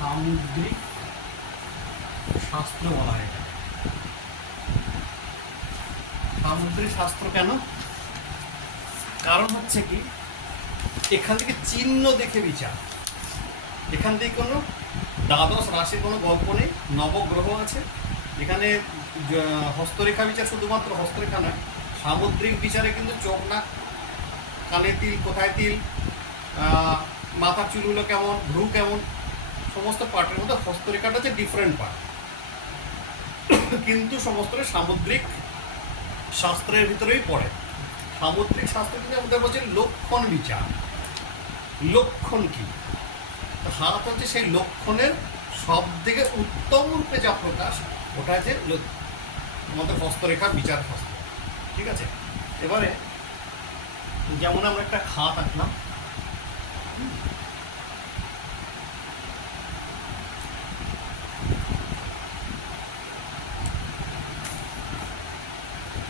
সামুদ্রিক শাস্ত্র বলা হয় এটা। সামুদ্রিক শাস্ত্র কেন? কারণ হচ্ছে কি, এখান থেকে চিহ্ন দেখে বিচার। এখান থেকে কোনো দ্বাদশ রাশির কোনো গল্প নেই, নবগ্রহ আছে এখানে। হস্তরেখা বিচার শুধুমাত্র হস্তরেখা নয়, সামুদ্রিক বিচারে কিন্তু চোখ নাক, কানে তিল, কোথায় তিল, মাথার চুলগুলো কেমন, ভ্রু কেমন, সমস্ত পার্টের মধ্যে হস্তরেখাটা হচ্ছে ডিফারেন্ট পার্ট, কিন্তু সমস্তটা সামুদ্রিক শাস্ত্রের ভিতরেই পড়ে। সামুদ্রিক শাস্ত্র কিন্তু আমাদের বলছে লক্ষণ বিচার। লক্ষণ কি? হাত হচ্ছে সেই লক্ষণের সব থেকে উত্তম রূপে যা প্রকাশ, ওটা হচ্ছে আমাদের হস্তরেখা বিচার শাস্ত্র। ঠিক আছে, এবারে যেমন আমরা একটা খাত আঁকলাম,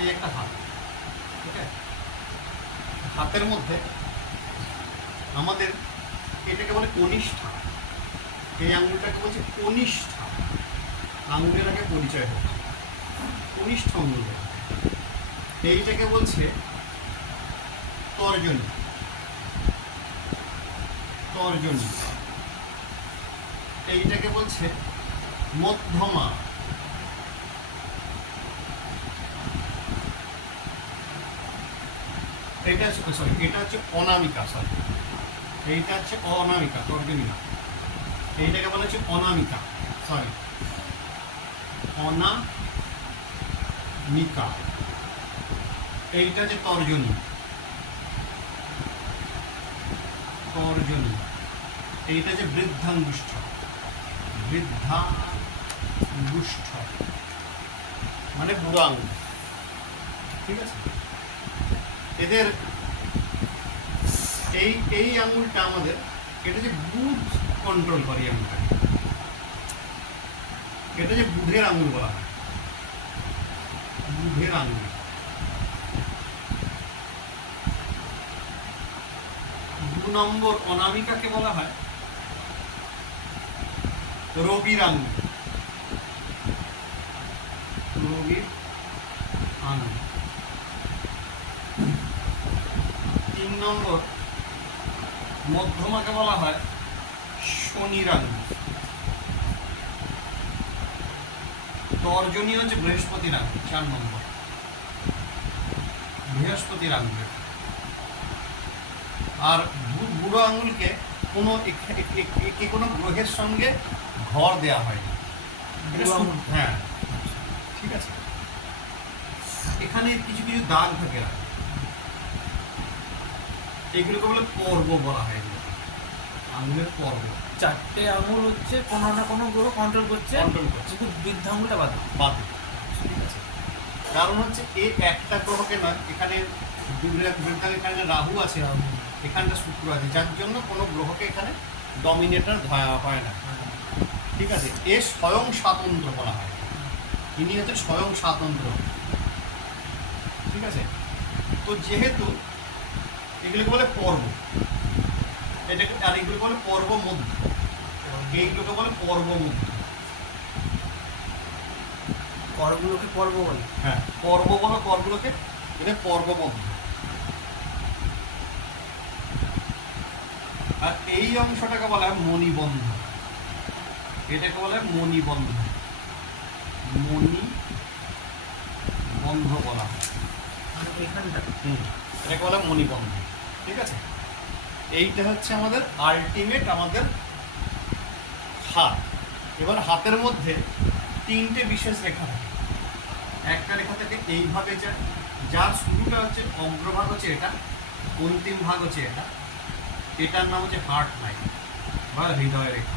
এই একটা হাত, ঠিক আছে। হাতের মধ্যে আমাদের এটাকে বলে কনিষ্ঠা, এই আঙুলটাকে বলছে কনিষ্ঠা। আঙুলের আগে পরিচয় হচ্ছে কনিষ্ঠ আঙুল। এইটাকে বলছে তর্জনী। তর্জনী এইটাকে বলছে মধ্যমা। এটা সরি, এটা হচ্ছে অনামিকা। সরি, এইটা হচ্ছে অনামিকা, তর্জনী না। এইটাকে বলা হচ্ছে অনামিকা, সরি অনামিকা। এইটা হচ্ছে তর্জনী। তর্জনী এইটা হচ্ছে বৃদ্ধাঙ্গুষ্ঠ। বৃদ্ধাঙ্গুষ্ঠ মানে বুড়ো আঙুল। ঠিক আছে, এদের এই আঙুলটা আমাদের, এটা যে বুধ কন্ট্রোল করে আঙুলটা, এটা যে বুধের আঙুল বলা হয়, বুধের আঙুল। 2 নম্বর অনামিকাকে বলা হয় রবির আঙুল। রবির আঙুল। 3 নম্বর মধ্যমাকে বলা হয় শনির আঙুল। তর্জনী হচ্ছে বৃহস্পতির আঙুল। 4 নম্বর বৃহস্পতির আঙুল। আর বুড়ো আঙুলকে কোনো কোনো গ্রহের সঙ্গে ঘর দেওয়া হয়নি। হ্যাঁ, ঠিক আছে। এখানে কিছু কিছু দাগ থাকে, এগুলোকে বলে পর্ব বলা হয়। আঙুলের পর্ব। 4টে আঙুল হচ্ছে কোনো না কোনো গ্রহ কন্ট্রোল করছে, কিন্তু বৃদ্ধ আঙুলটা বাদ। ঠিক আছে, কারণ হচ্ছে এই একটা গ্রহকে নয়, এখানে এখানে রাহু আছে, এখানটা শুক্র আছে, যার জন্য কোনো গ্রহকে এখানে ডমিনেটর হয় না। ঠিক আছে, এ স্বয়ং স্বাতন্ত্র বলা হয়। ইনি হচ্ছে স্বয়ং স্বাতন্ত্র। ঠিক আছে, তো যেহেতু এগুলোকে বলে পর্ব, এটাকে, আর এগুলোকে বলে পর্ব মধ্য, এইগুলোকে বলে পর্ব মধ্য। করগুলোকে পর্ব বলে। হ্যাঁ, পর্ব বলো করগুলোকে, এটা পর্ব মধ্য। আর এই অংশটাকে বলা হয় মণিবন্ধ। এটাকে বলা হয় মণিবন্ধ। মণিবন্ধ বলা হয় এখানটা। এটাকে বলা হয় মণিবন্ধ। ঠিক আছে, এইটা হচ্ছে আমাদের আলটিমেট আমাদের হাত। এবার হাতের মধ্যে 3টে বিশেষ রেখা থাকে। একটা রেখা থেকে এইভাবে যায়, যার শুরুটা হচ্ছে, অগ্রভাগ হচ্ছে এটা, অন্তিম ভাগ হচ্ছে এটা। এটার নাম হচ্ছে হার্ট লাইন বা হৃদয় রেখা।